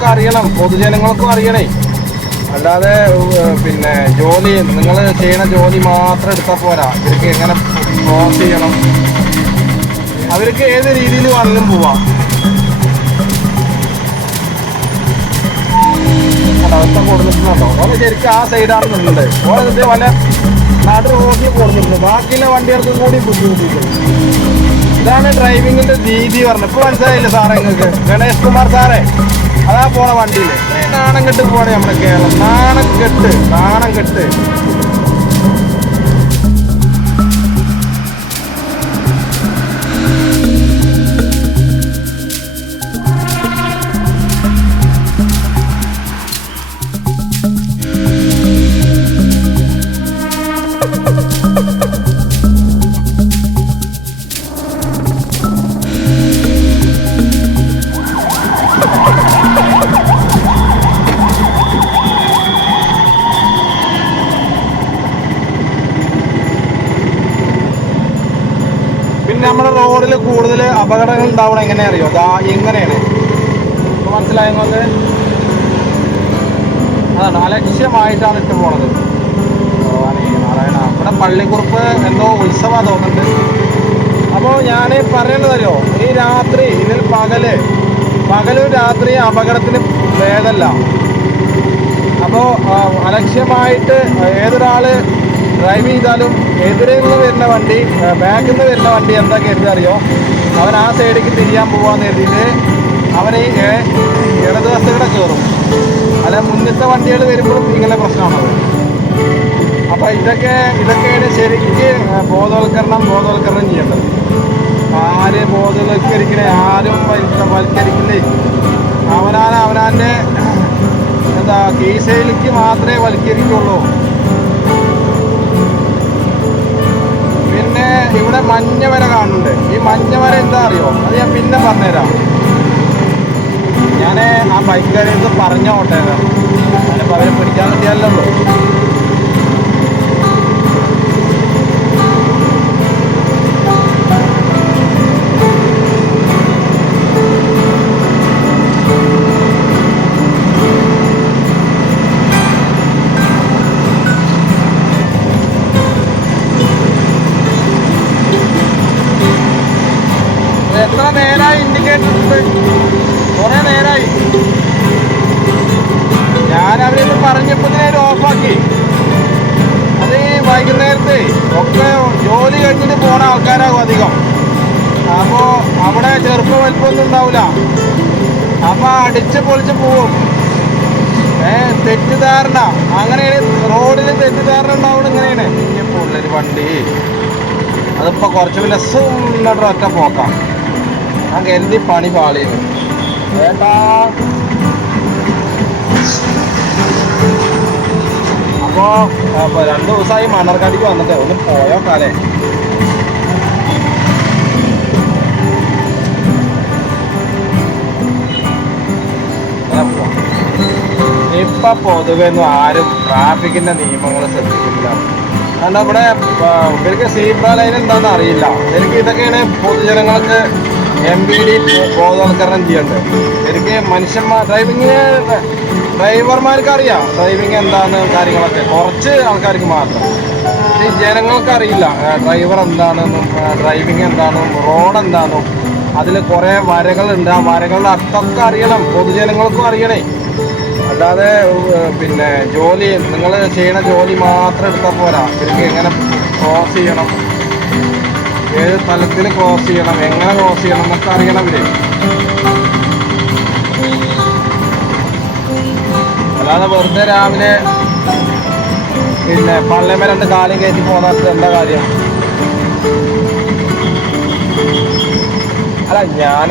ഇതൊക്കെ അറിയണം. പൊതുജനങ്ങൾക്കും അറിയണേ. അല്ലാതെ പിന്നെ ജോലി നിങ്ങൾ ചെയ്യണ ജോലി മാത്രം എടുത്താൽ പോരാ. ഇവർക്ക് എങ്ങനെ ക്രോസ് ചെയ്യണം? അവർക്ക് ഏത് രീതിയിൽ വേണമെങ്കിലും പോവാം. അവസ്ഥ കൊടുത്തിട്ടുണ്ടോ ഓന് ശരിക്കും ആ സൈഡാണ് നിന്നത്. ഓനെ ഇത് വല്ല നാട് റോഡിൽ കൊടുത്തിട്ടുണ്ട് ബാക്കിയുള്ള വണ്ടികൾക്കും കൂടി ബുദ്ധിമുട്ടിയിട്ടുണ്ട്. ഇതാണ് ഡ്രൈവിങ്ങിന്റെ രീതി പറഞ്ഞത്. ഇപ്പൊ മനസ്സിലായില്ലേ സാറേ നിങ്ങൾക്ക്? ഗണേഷ് കുമാർ സാറേ. അതാ പോണ വണ്ടിയിൽ നാണം കെട്ട് പോണേ നമ്മുടെ കേരളം. നാണം കെട്ട് നാണം കെട്ട് പിന്നെ നമ്മുടെ റോഡിൽ കൂടുതൽ അപകടങ്ങൾ ഉണ്ടാവണം എങ്ങനെ അറിയോ അതാ എങ്ങനെയാണ് മനസ്സിലായ അതാണ് അലക്ഷ്യമായിട്ടാണ് ഇട്ട് പോണത്. നാരായണ. ഇവിടെ പള്ളിക്കുറുപ്പ് എന്തോ ഉത്സവമാണ് തോന്നുന്നുണ്ട്. അപ്പോൾ ഞാൻ പറയണതല്ലോ ഈ രാത്രി ഇതിൽ പകൽ പകലും രാത്രി അപകടത്തിന് ഭേദമല്ല അപ്പോൾ അലക്ഷ്യമായിട്ട് ഏതൊരാൾ ഡ്രൈവ് ചെയ്താലും എതിരെ നിന്ന് വരുന്ന വണ്ടി ബാക്കിൽ നിന്ന് വരുന്ന വണ്ടി എന്താ കരുതി അറിയോ അവൻ ആ സൈഡിലേക്ക് തിരിയാൻ പോവാന്ന് കരുതിയിട്ട് അവൻ ഈ ഇടതുവശത്തൂടെ കയറും അല്ല മുന്നത്തെ വണ്ടികൾ വരുമ്പോഴും ഇങ്ങനെ പ്രശ്നമാണത്. അപ്പോൾ ഇതൊക്കെ ഇതൊക്കെയാണ് ശരിക്ക് ബോധവൽക്കരണം ബോധവൽക്കരണം ചെയ്യേണ്ടത്. ആര് ബോധവൽക്കരിക്കണേ? ആരും വൽക്കരിക്കുന്നേ അവനാൻ അവനാന്റെ എന്താ കീശയിലേക്ക് മാത്രമേ വൽക്കരിക്കുള്ളൂ. പിന്നെ ഇവിടെ മഞ്ഞ വര കാണുന്നുണ്ട്. ഈ മഞ്ഞ വര എന്താ അറിയോ? അത് ഞാൻ പിന്നെ പറഞ്ഞുതരാം. ഞാൻ ആ ബൈക്കുകാരെ പറഞ്ഞോട്ടേ പറഞ്ഞ ഓട്ടേരാ അവരെ പിടിക്കാൻ കിട്ടിയല്ലോ നേരമായി ഇൻഡിക്കേറ്റർ കുറെ നേരായി. ഞാൻ അവരിത് പറഞ്ഞപ്പോൾ നേരെ ഓഫാക്കി അത് ഈ വൈകുന്നേരത്തെ ഒക്കെ ജോലി കഴിഞ്ഞിട്ട് പോണ ആൾക്കാരാകും അധികം. അപ്പോൾ അവിടെ ചെറുപ്പം വലിപ്പമൊന്നും ഉണ്ടാവില്ല അപ്പോൾ അടിച്ച് പൊളിച്ച് പോവും. ഏ തെറ്റിദ്ധാരണ. അങ്ങനെയാണ് റോഡിൽ തെറ്റിദ്ധാരണ ഉണ്ടാവണം ഇങ്ങനെയാണ്. പുള്ളൊരു വണ്ടി. അതിപ്പോൾ കുറച്ച് വിലസും ഒറ്റ പോക്കാം. ഞാൻ കരുതി പണി പാളി? ഏട്ടാ അപ്പോ അപ്പൊ രണ്ടു ദിവസമായി മണ്ണർക്കാടിക്ക് വന്നിട്ട്. ഒന്ന് പോയോ കാലേ. ഇപ്പൊ പൊതുവെ ഒന്നും ആരും ട്രാഫിക്കിന്റെ നിയമങ്ങൾ ശ്രദ്ധിക്കില്ല കാരണം ഇവിടെ ഇവർക്ക് സീബ്ര ലൈൻ എന്താണെന്ന് അറിയില്ല. എനിക്ക് ഇതൊക്കെയാണ് പൊതുജനങ്ങൾക്ക് എം ബി ഡി ബോധവൽക്കരണം ചെയ്യേണ്ടത് എനിക്ക് മനുഷ്യന്മാർ ഡ്രൈവിങ് ഡ്രൈവർമാർക്ക് അറിയാം ഡ്രൈവിങ് എന്താണ് കാര്യങ്ങളൊക്കെ. കുറച്ച് ആൾക്കാർക്ക് മാത്രം. ഈ ജനങ്ങൾക്ക് അറിയില്ല ഡ്രൈവർ എന്താണെന്നും ഡ്രൈവിങ് എന്താണെന്നും റോഡ് എന്താണെന്നും അതിൽ കുറേ വരകളുണ്ട്. ആ വരകളുടെ അർത്ഥമൊക്കെ അറിയണം. പൊതുജനങ്ങൾക്കും അറിയണേ. അല്ലാതെ പിന്നെ ജോലി നിങ്ങൾ ചെയ്യണ ജോലി മാത്രം എടുത്താൽ പോരാ. എനിക്ക് എങ്ങനെ ക്രോസ് ചെയ്യണം? ഏത് തലത്തിൽ ക്രോസ് ചെയ്യണം? എങ്ങനെ ക്രോസ് ചെയ്യണം എന്നൊക്കെ അറിയണം ഇവർ. അല്ലാതെ വെറുതെ രാവിലെ പിന്നെ പള്ളയമേ രണ്ട് കാലം കയറ്റി പോകാത്ത എന്താ കാര്യം? അല്ല ഞാൻ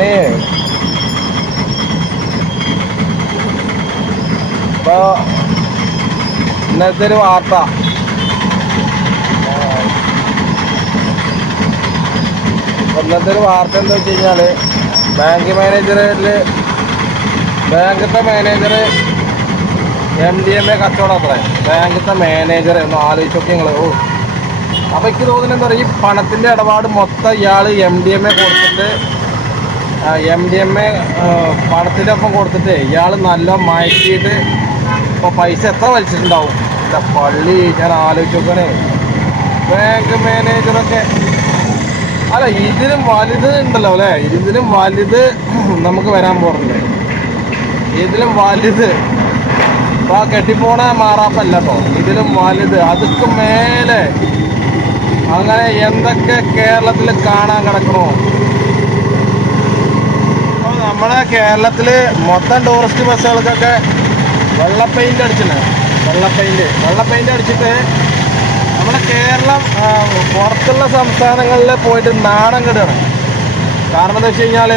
ഇപ്പൊ ഇന്നത്തെ ഒരു വാർത്ത. ഇപ്പൊ ഇന്നത്തെ ഒരു വാർത്ത എന്താ വെച്ച് കഴിഞ്ഞാൽ ബാങ്ക് മാനേജറിൽ ബാങ്കത്തെ manager M D M A കച്ചവടം അത്ര ബാങ്കത്തെ മാനേജർ ഒന്ന് ആലോചിച്ചൊക്കെ നിങ്ങൾ ഓ. അപ്പം എനിക്ക് തോന്നുന്നത് എന്താ പറയുക ഈ പണത്തിന്റെ ഇടപാട് മൊത്തം ഇയാൾ എം ഡി എം എ കൊടുത്തിട്ട് എം ഡി എം എ പണത്തിന്റെ ഒപ്പം കൊടുത്തിട്ട് ഇയാൾ നല്ല മയക്കിയിട്ട് ഇപ്പോൾ പൈസ എത്ര വലിച്ചിട്ടുണ്ടാവും? പള്ളി ഞാൻ ആലോചിച്ച് നോക്കണേ. ബാങ്ക് മാനേജറൊക്കെ അല്ല ഇതിലും വലുത് ഉണ്ടല്ലോ അല്ലേ? ഇതിലും വലുത് നമുക്ക് വരാൻ പോകുന്നുണ്ട് ഇതിലും വലുത്. ആ കെട്ടിപ്പോണ മാറാപ്പല്ല ഇതിലും വലുത്. അതുക്ക് മേലെ. അങ്ങനെ എന്തൊക്കെ കേരളത്തിൽ കാണാൻ കിടക്കണോ? നമ്മളെ കേരളത്തിൽ മൊത്തം ടൂറിസ്റ്റ് ബസ്സുകൾക്കൊക്കെ വെള്ള പെയിന്റ് അടിച്ചിട്ടുണ്ട് വെള്ള പെയിന്റ് വെള്ള അടിച്ചിട്ട് നമ്മുടെ കേരളം പുറത്തുള്ള സംസ്ഥാനങ്ങളിൽ പോയിട്ട് നാണം കെടുകയാണ് കാരണം എന്താ വെച്ച് കഴിഞ്ഞാൽ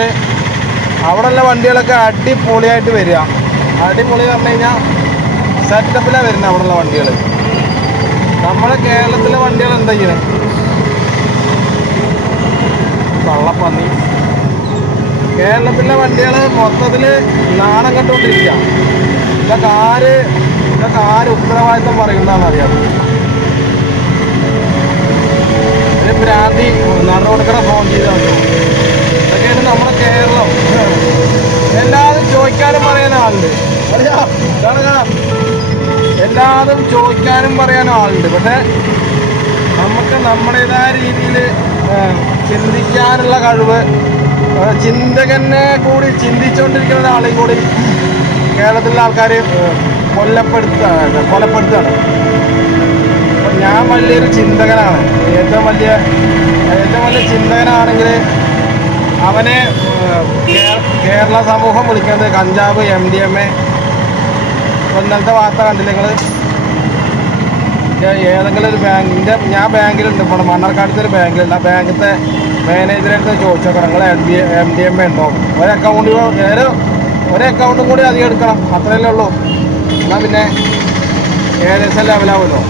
അവിടെയുള്ള വണ്ടികളൊക്കെ അടിപൊളിയായിട്ട് വരിക. അടിപൊളി പറഞ്ഞു കഴിഞ്ഞാൽ സെറ്റപ്പിലാണ് വരുന്നത് അവിടെയുള്ള വണ്ടികൾ നമ്മുടെ കേരളത്തിലെ വണ്ടികൾ എന്താ ചെയ്യണം? കള്ളപ്പന്നി. കേരളത്തിലെ വണ്ടികൾ മൊത്തത്തിൽ നാണം കണ്ടുകൊണ്ടിരിക്കുക ഇതൊക്കെ ആര് ഇതൊക്കെ ആര് ഉത്തരവാദിത്തം പറയുന്നതാണെന്ന് അറിയാം ഒരു ഭ്രാന്തി നടപടിക്കട ഫോൺ ചെയ്ത് തന്നു ഇതൊക്കെയാണ് നമ്മുടെ കേരളം. എല്ലാവരും ചോദിക്കാനും പറയാൻ ആളുണ്ട്. എല്ലാതും ചോദിക്കാനും പറയാനും ആളുണ്ട്. പക്ഷെ നമുക്ക് നമ്മുടേതായ രീതിയിൽ ചിന്തിക്കാനുള്ള കഴിവ് ചിന്തകനെ കൂടി ചിന്തിച്ചുകൊണ്ടിരിക്കുന്ന ഒരാളെയും കൂടി കേരളത്തിലെ ആൾക്കാർ കൊല്ലപ്പെടുത്തുക കൊലപ്പെടുത്തുകയാണ്. ഞാൻ വലിയൊരു ചിന്തകനാണ്. ഏറ്റവും വലിയ ഏറ്റവും വലിയ ചിന്തകനാണെങ്കിൽ അവനെ കേരള സമൂഹം വിളിക്കുന്നത് കഞ്ചാവ് എം ഡി എം എ. ഇന്നലത്തെ വാർത്ത കണ്ടില്ല നിങ്ങൾ ഏതെങ്കിലും ഒരു ബാങ്കിന്റെ ഞാൻ ബാങ്കിലുണ്ട്. ഇപ്പോൾ മണ്ണാർക്കാടത്തെ ഒരു ബാങ്കിലുണ്ട്. ആ ബാങ്കിലത്തെ മാനേജറടുത്ത് ചോദിച്ചോക്കണം. നിങ്ങൾ M D M D M A ഉണ്ടോ? ഒരു അക്കൗണ്ട് ഒരു ഒരു അക്കൗണ്ടും കൂടി അധികം എടുക്കണം. അത്രയല്ലേ ഉള്ളൂ. എന്നാൽ പിന്നെ ഏകദേശം ലെവലാവുമല്ലോ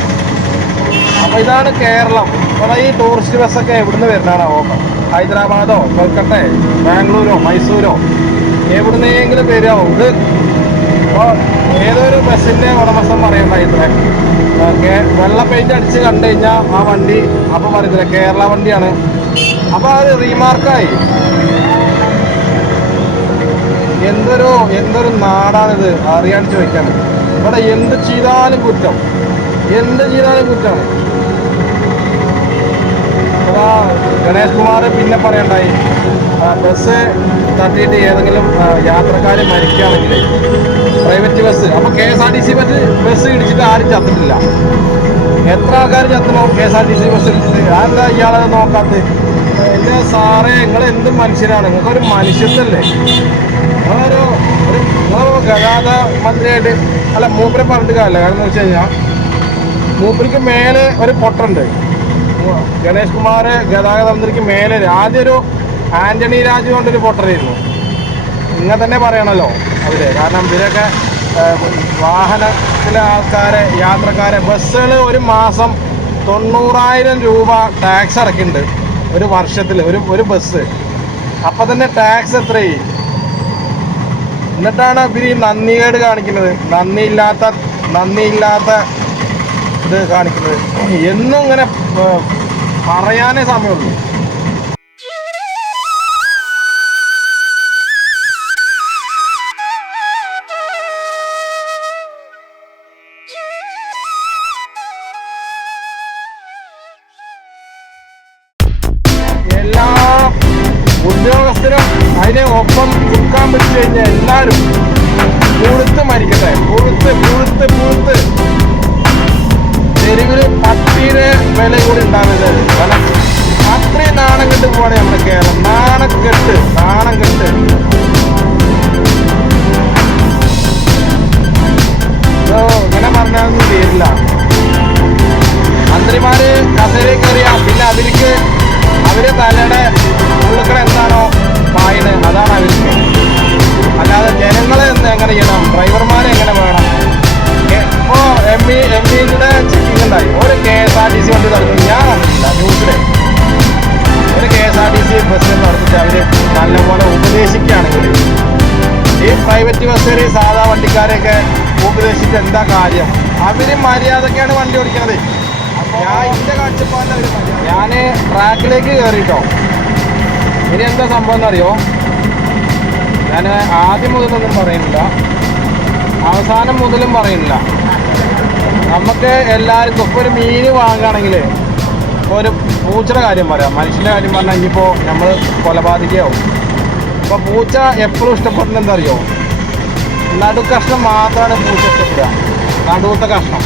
അപ്പോൾ ഇതാണ് കേരളം. ഇവിടെ ഈ ടൂറിസ്റ്റ് ബസ്സൊക്കെ എവിടുന്ന് വരുന്നതാണ് ഓട്ടം? ഹൈദരാബാദോ കൊൽക്കത്ത ബാംഗ്ലൂരോ മൈസൂരോ? എവിടുന്നെങ്കിലും വരാമോ ഇത് ഇപ്പോൾ ഏതൊരു ബസ്സിന്റെ ഉടമസ്ഥൻ പറയണ്ട ഇത്ര വെള്ള പെയിന്റ് അടിച്ച് കണ്ടു കഴിഞ്ഞാൽ ആ വണ്ടി അപ്പം പറയത്തില്ല കേരള വണ്ടിയാണ്. അപ്പോൾ അത് റീമാർക്കായി എന്തൊരു എന്തൊരു നാടാണിത്? അറിയാൻ ചോദിക്കാൻ ഇവിടെ എന്ത് ചെയ്താലും കുറ്റം. എന്ത് ചെയ്താലും കുറ്റമാണ് ഇതാ ഗണേഷ് കുമാർ പിന്നെ പറയണ്ടായി. ബസ് തട്ടിയിട്ട് ഏതെങ്കിലും യാത്രക്കാർ മരിക്കുകയാണെങ്കിൽ പ്രൈവറ്റ് ബസ് അപ്പോൾ K S R T C bus bus ഇടിച്ചിട്ട് ആരും ചത്തിട്ടില്ല. എത്ര ആൾക്കാർ ചത്തണോ K S R T C bus ഇടിച്ചിട്ട്? ആരെന്താ ഇയാളെ നോക്കാത്തത് എന്റെ സാറേ നിങ്ങൾ എന്ത് മനുഷ്യരാണ്? നിങ്ങൾക്കൊരു മനുഷ്യത്തല്ലേ നിങ്ങളൊരു ഒരു നിങ്ങളൊരു ഗതാഗത മന്ത്രിയായിട്ട് അല്ല മൂപ്പരെ പറഞ്ഞിട്ട് കാര്യമില്ല. കാരണം എന്ന് വെച്ച് കഴിഞ്ഞാൽ മൂപ്പരിക്ക് മേലെ ഒരു പൊട്ടുണ്ട്. ഗണേഷ് കുമാർ ഗതാഗത മന്ത്രിക്ക് മേലെ ആദ്യം ഒരു ആന്റണി രാജു കൊണ്ടൊരു പൊട്ടറായിരുന്നു ഇങ്ങനെ തന്നെ പറയണല്ലോ അവർ. കാരണം ഇവരൊക്കെ വാഹനത്തിലെ ആൾക്കാരെ യാത്രക്കാരെ ബസ്സുകൾ ഒരു മാസം തൊണ്ണൂറായിരം രൂപ ടാക്സ് അടക്കുന്നുണ്ട് ഒരു വർഷത്തിൽ ഒരു ഒരു ബസ് അപ്പം തന്നെ ടാക്സ് എത്രയായി? എന്നിട്ടാണ് ഇവർ ഈ നന്ദികേട് കാണിക്കുന്നത്. നന്ദിയില്ലാത്ത നന്ദിയില്ലാത്ത ഇത് കാണിക്കുന്നത്. എന്നും ഇങ്ങനെ പറയാനേ സമയമുള്ളൂ. എങ്ങനെ ചെയ്യണം. ഡ്രൈവർമാരെ എങ്ങനെ വേണം? ഇപ്പോൾ ഇപ്പോ എം ഇ എം ഇയുടെ ചെക്കിംഗ് ഉണ്ടായി. ഒരു K S R T C വണ്ടി നടത്തി ഞാൻ കണ്ടിട്ടില്ല ന്യൂസിലെ. ഒരു K S R T C bus നടത്തിയിട്ട് അവർ നല്ലപോലെ ഉപദേശിക്കുകയാണെങ്കിൽ ഈ പ്രൈവറ്റ് ബസ്സുകാർ സാധാ വണ്ടിക്കാരെയൊക്കെ ഉപദേശിച്ച് എന്താ കാര്യം? അവർ മര്യാദക്കാണ് വണ്ടി ഓടിക്കുന്നത് ഞാൻ എന്റെ കാഴ്ചപ്പാടിൽ അവർ ഞാൻ ട്രാക്കിലേക്ക് കയറിയിട്ടോ ഇനി എന്താ സംഭവം എന്നറിയോ? ഞാൻ ആദ്യം മുതലൊന്നും പറയുന്നില്ല. അവസാനം മുതലും പറയുന്നില്ല. നമുക്ക് എല്ലാവർക്കും ഇപ്പോൾ ഒരു മീൻ വാങ്ങുകയാണെങ്കിൽ ഇപ്പോൾ ഒരു പൂച്ചയുടെ കാര്യം പറയാം. മനുഷ്യന്റെ കാര്യം പറഞ്ഞാൽ ഇനിയിപ്പോൾ നമ്മൾ കൊലപാതകയാവും. ഇപ്പോൾ പൂച്ച എപ്പോഴും അറിയോ നടു കഷ്ണം മാത്രമാണ് പൂച്ച ഇഷ്ടപ്പെടുക. നടുവത്തെ കഷ്ണം.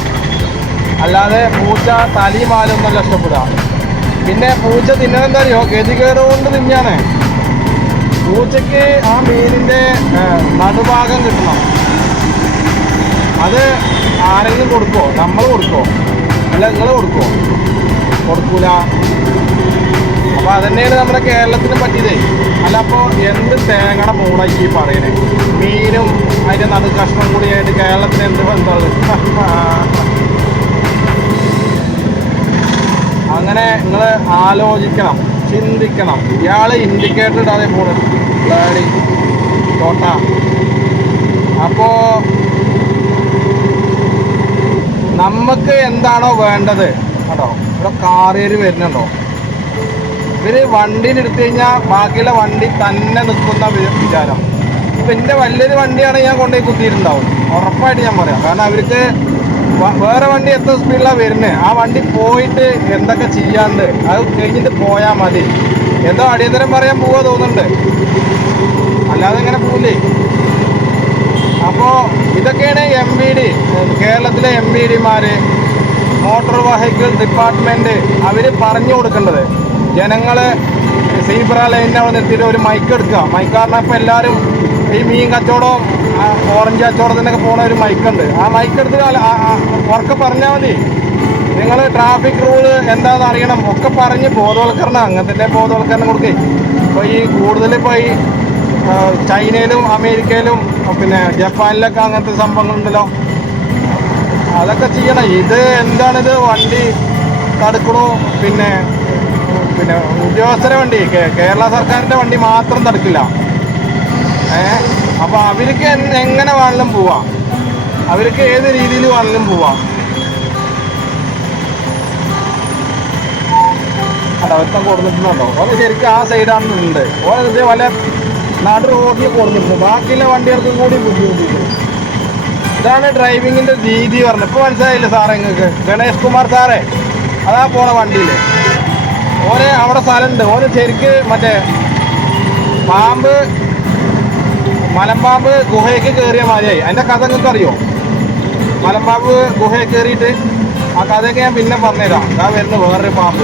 അല്ലാതെ പൂച്ച തലയും മാലൊന്നല്ല ഇഷ്ടപ്പെടുക. പിന്നെ പൂച്ച തിന്നതെന്താ അറിയോ ഗതികേട് കൊണ്ട് തിന്നാണ്. പൂച്ചയ്ക്ക് ആ മീനിന്റെ നടുഭാഗം കിട്ടണം. അത് ആരെങ്കിലും കൊടുക്കോ നമ്മൾ കൊടുക്കോ അല്ല നിങ്ങൾ കൊടുക്കോ കൊടുക്കൂല. അപ്പൊ അതന്നെയാണ് നമ്മുടെ കേരളത്തിന് പറ്റിയതേ. അല്ല അപ്പോ എന്ത് തേങ്ങയുടെ മൂടാക്കി പറയണേ മീനും അതിന്റെ നടു കഷ്ണം കൂടി ആയിട്ട് കേരളത്തിന് എന്ത് ബന്ധമുള്ളത് അങ്ങനെ നിങ്ങൾ ആലോചിക്കണം. ചിന്തിക്കണം. ഇയാൾ ഇൻഡിക്കേറ്റർ ഇടാതെ പോണത് തോട്ട. അപ്പോ നമുക്ക് എന്താണോ വേണ്ടത്? കേട്ടോ ഇവിടെ കാറേര് വരുന്നുണ്ടോ? ഇവർ വണ്ടിയിൽ എടുത്തു കഴിഞ്ഞാൽ ബാക്കിയുള്ള വണ്ടി തന്നെ നിൽക്കുന്ന വിചാരം. ഇപ്പൊ എന്റെ വലിയൊരു വണ്ടിയാണ് ഞാൻ കൊണ്ടുപോയി കുത്തിയിട്ടുണ്ടാവും. ഉറപ്പായിട്ട് ഞാൻ പറയാം. കാരണം അവർക്ക് വേറെ വണ്ടി എത്ര സ്പീഡിലാണ് വരുന്നത് ആ വണ്ടി പോയിട്ട് എന്തൊക്കെ ചെയ്യാണ്ട് അത് കഴിഞ്ഞിട്ട് പോയാൽ മതി. എന്തോ അടിയന്തരം പറയാൻ പോവാ തോന്നുന്നുണ്ട്. അല്ലാതെ ഇങ്ങനെ പോവില്ലേ അപ്പോൾ ഇതൊക്കെയാണ് എം ബി ഡി കേരളത്തിലെ എം ബി ഡിമാർ മോട്ടോർ വെഹിക്കിൾ ഡിപ്പാർട്ട്മെന്റ് അവർ പറഞ്ഞു കൊടുക്കേണ്ടത്. ജനങ്ങളെ സീബ്ര ലൈനിനെ നിർത്തിയിട്ട് ഒരു മൈക്ക് എടുക്കുക. മൈക്ക് എല്ലാവരും ഈ മീൻ കച്ചവടം ഓറഞ്ച് കച്ചവടത്തിനൊക്കെ പോണ ഒരു മൈക്കുണ്ട് ആ മൈക്ക് എടുത്ത് ഉറക്കെ പറഞ്ഞാൽ മതി. നിങ്ങൾ ട്രാഫിക് റൂൾ എന്താണെന്ന് അറിയണം. ഒക്കെ പറഞ്ഞ് ബോധവൽക്കരണം. അങ്ങനത്തെ ബോധവൽക്കരണം കൊടുക്കേ. ഇപ്പോൾ ഈ കൂടുതൽ ഇപ്പോൾ ഈ ചൈനയിലും അമേരിക്കയിലും പിന്നെ ജപ്പാനിലൊക്കെ അങ്ങനത്തെ സംഭവങ്ങളുണ്ടല്ലോ അതൊക്കെ ചെയ്യണം. ഇത് എന്താണിത്? വണ്ടി തടുക്കണു? പിന്നെ പിന്നെ ഉദ്യോഗസ്ഥരെ വണ്ടി. കേരള സർക്കാരിന്റെ വണ്ടി മാത്രം തടുക്കില്ല. ഏ? അപ്പോൾ അവർക്ക് എങ്ങനെ വേണമെങ്കിലും പോവാം. അവർക്ക് ഏത് രീതിയിൽ വേണമെങ്കിലും പോവാം. ഒരുത്തം കൊടുത്തിട്ടുണ്ടോ? ഓന് ശരിക്കും ആ സൈഡാണ് ഉണ്ട്. വല്ല നാട് റോഡിൽ കൊടുത്തിട്ടുണ്ട്. ബാക്കിയുള്ള വണ്ടികൾക്കും കൂടി ബുദ്ധിമുട്ടില്ല? ഇതാണ് ഡ്രൈവിങ്ങിന്റെ രീതി പറഞ്ഞത്. ഇപ്പൊ മനസ്സിലായില്ലേ സാറേ നിങ്ങൾക്ക് ഗണേഷ് കുമാർ സാറേ അതാ പോണ വണ്ടിയിൽ ഓന് അവിടെ സ്ഥലമുണ്ട്. ഓന് ശരിക്ക് മറ്റേ പാമ്പ് മലമ്പാമ്പ് ഗുഹയ്ക്ക് കയറിയ മാതിരിയായി. അതിന്റെ കഥ നിങ്ങൾക്ക് അറിയോ? മലമ്പാമ്പ് ഗുഹയിൽ കയറിയിട്ട് ആ കഥയൊക്കെ ഞാൻ പിന്നെ പറഞ്ഞുതരാം. അതാ വരുന്ന വേറൊരു പാമ്പ്.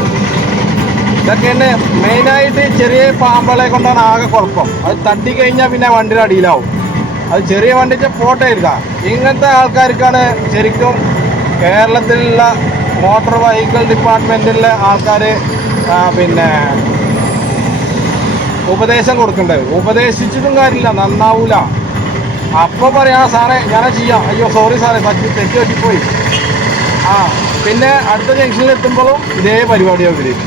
ഇതൊക്കെയാണ് മെയിനായിട്ട് ചെറിയ പാമ്പുകളെ കൊണ്ടാണ് ആകെ കുഴപ്പം. അത് തട്ടി കഴിഞ്ഞാൽ പിന്നെ വണ്ടിയുടെ അടിയിലാവും. അത് ചെറിയ വണ്ടിച്ച ഫോട്ടോ എടുക്കാം ഇങ്ങനത്തെ ആൾക്കാർക്കാണ് ശരിക്കും കേരളത്തിലുള്ള മോട്ടോർ വെഹിക്കിൾ ഡിപ്പാർട്ട്മെന്റിലെ ആൾക്കാർ പിന്നെ ഉപദേശം കൊടുക്കേണ്ടത് ഉപദേശിച്ചിട്ടും കാര്യമില്ല നന്നാവൂല. അപ്പോൾ പറയാ സാറേ ഞാനാ ചെയ്യാം. അയ്യോ സോറി സാറേ പറ്റി തെറ്റി പറ്റിപ്പോയി. ആ പിന്നെ അടുത്ത ജംഗ്ഷനിൽ എത്തുമ്പോഴും ഇതേ പരിപാടിയാണ് ഇവർ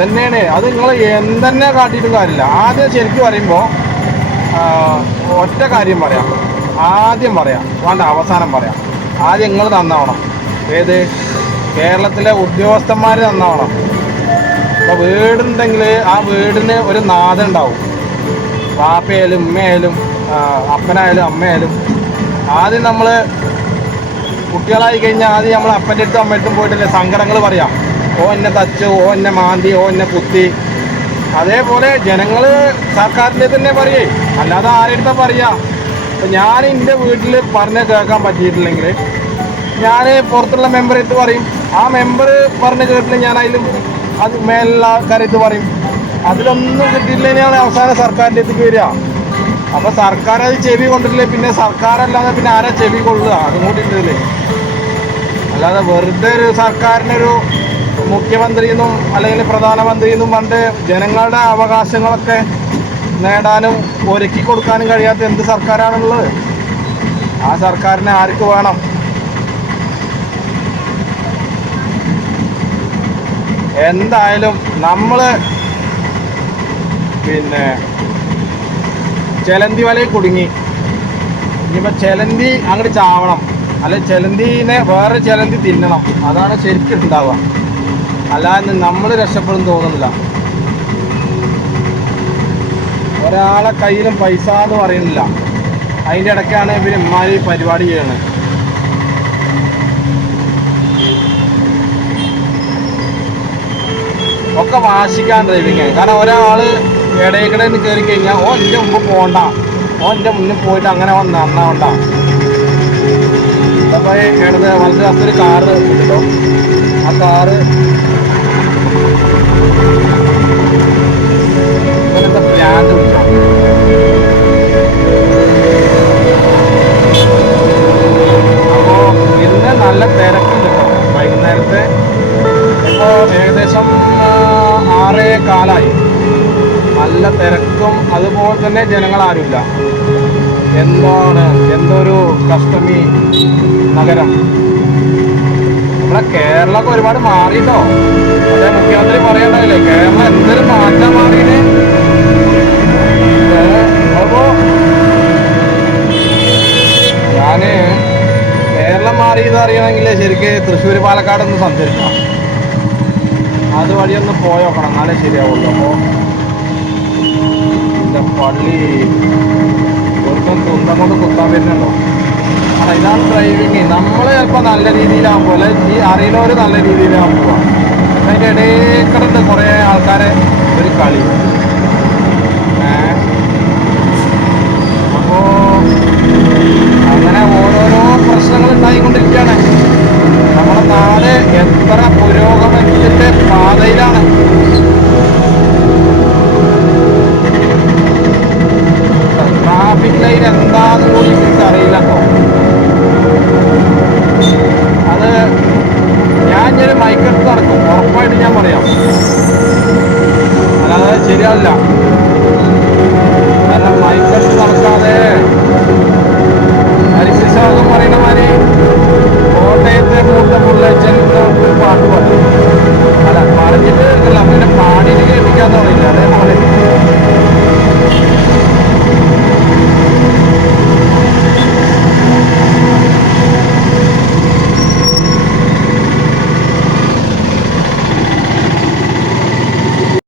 തന്നെയാണ് അത് നിങ്ങൾ എന്തെന്നെ കാട്ടിയിട്ടും കാര്യമില്ല. ആദ്യം ശരിക്കും പറയുമ്പോൾ ഒറ്റ കാര്യം പറയാം. ആദ്യം പറയാം വേണ്ട അവസാനം പറയാം. ആദ്യം നിങ്ങൾ നന്നാവണം. ഏത്? കേരളത്തിലെ ഉദ്യോഗസ്ഥന്മാർ നന്നാവണം. അപ്പോൾ വീടുണ്ടെങ്കിൽ ആ വീടിന് ഒരു നാഥ ഉണ്ടാവും വാപ്പയായാലും ഉമ്മയായാലും അപ്പനായാലും അമ്മയായാലും. ആദ്യം നമ്മൾ കുട്ടികളായി കഴിഞ്ഞാൽ ആദ്യം നമ്മൾ അപ്പന്റെ അടുത്തും അമ്മയുടെ അടുത്തും പോയിട്ടല്ലേ സങ്കടങ്ങൾ പറയാം. ഓ എന്നെ തച്ചു ഓ എന്നെ മാന്തി ഓ എന്നെ കുത്തി. അതേപോലെ ജനങ്ങൾ സർക്കാരിന്റെ തന്നെ പറയേ. അല്ലാതെ ആരെടുത്താ പറയാ? അപ്പം ഞാൻ എന്റെ വീട്ടിൽ പറഞ്ഞ് കേൾക്കാൻ പറ്റിയിട്ടില്ലെങ്കിൽ ഞാൻ പുറത്തുള്ള മെമ്പറെ അടുത്ത് പറയും. ആ മെമ്പർ പറഞ്ഞ് കേട്ടില്ല ഞാൻ അതിലും അത് മേലുള്ള ആൾക്കാരെടുത്ത് പറയും. അതിലൊന്നും കിട്ടിയില്ലെങ്കിൽ അവസാനം സർക്കാരിന്റെ അടുത്തേക്ക് വരിക. അപ്പൊ സർക്കാർ അത് ചെവി കൊണ്ടിട്ടില്ലേ? പിന്നെ സർക്കാരല്ലാതെ പിന്നെ ആരാ ചെവി കൊള്ളുക? അതും കൂടി ഉണ്ടല്ലേ അല്ലാതെ വെറുതെ ഒരു സർക്കാരിനൊരു മുഖ്യമന്ത്രി എന്നും അല്ലെങ്കിൽ പ്രധാനമന്ത്രി എന്നും പണ്ട് ജനങ്ങളുടെ അവകാശങ്ങളൊക്കെ നേടാനും ഒരുക്കി കൊടുക്കാനും കഴിയാത്ത എന്ത് സർക്കാരാണുള്ളത്? ആ സർക്കാരിനെ ആർക്ക് വേണം? എന്തായാലും നമ്മൾ പിന്നെ ചെലന്തി വലയിൽ കുടുങ്ങി. ഇനിയിപ്പോൾ ചെലന്തി അങ്ങോട്ട് ചാവണം. അല്ലെ ചെലന്തിനെ വേറെ ചെലന്തി തിന്നണം. അതാണ് ശരിക്കും ഉണ്ടാവുക. അല്ലാതെ നമ്മൾ രക്ഷപ്പെടും തോന്നുന്നില്ല. ഒരാളെ കയ്യിലും പൈസ എന്ന് പറയുന്നില്ല. അതിന്റെ ഇടയ്ക്കാണ് ഇവർ ഇമ്മാരി പരിപാടി ചെയ്യുന്നത് ഒക്കെ വാശിക്കാൻ ഡ്രൈവിങ് കാരണം ഒരാൾ ഇടയിക്കടയിൽ കയറി കഴിഞ്ഞാൽ ഓ എന്റെ മുമ്പ് പോകണ്ട ഓ എന്റെ മുന്നിൽ പോയിട്ട് അങ്ങനെ വന്ന നന്നാവണ്ട അപ്പോൾ ഇടത് വലത് ഭാഗത്തൊരു കാറ് കിട്ടും ആ കാറ് അപ്പോ ഇന്ന് നല്ല തിരക്കുണ്ട് വൈകുന്നേരത്തെ ഇപ്പോൾ ഏകദേശം ആറേ കാലായി. നല്ല തിരക്കും അതുപോലെ തന്നെ ജനങ്ങളാരുമില്ല. എന്താണ് എന്തൊരു കഷ്ടമി നഗരം. നമ്മുടെ കേരളമൊക്കെ ഒരുപാട് മാറിയിട്ടോ അതെ മുഖ്യമന്ത്രി പറയേണ്ടതല്ലേ കേരളം എന്തൊരു മാറ്റം മാറിയത് അപ്പോ ഞാൻ കേരളം മാറിയത് അറിയണമെങ്കിൽ ശരിക്ക് തൃശ്ശൂർ പാലക്കാട് ഒന്ന് സഞ്ചരിക്കണം അതുവഴി ഒന്ന് പോയോക്കണം എന്നാലേ ശരിയാവുള്ളൂ. അപ്പോൾ എന്റെ പള്ളി. ഒരുത്തം തുന്തം കൊണ്ട് കുത്താൻ വരുന്നുണ്ടോ? ആണ് ഇതാണ് ഡ്രൈവിങ് നമ്മൾ ചിലപ്പോൾ നല്ല രീതിയിലാകുമ്പോൾ അല്ലെ ഈ അറിയുന്നവർ നല്ല രീതിയിലാകുമ്പോൾ അതിന്റെ ഇടയിൽ കുറേ ആൾക്കാരെ ഒരു കളി. അങ്ങനെ ഓരോരോ പ്രശ്നങ്ങൾ ഉണ്ടായിക്കൊണ്ടിരിക്കുകയാണ്. നമ്മുടെ നാട് എത്ര പുരോഗമനത്തിന്റെ പാതയിലാണ്. ട്രാഫിക് ലൈൻ എന്താന്ന് കൂടി എനിക്ക് അറിയില്ല അത് ഞാൻ ഞാൻ മൈക്കെടുത്ത് നടക്കും. ഉറപ്പായിട്ട് ഞാൻ പറയാം. അല്ലാതെ ശരിയല്ല.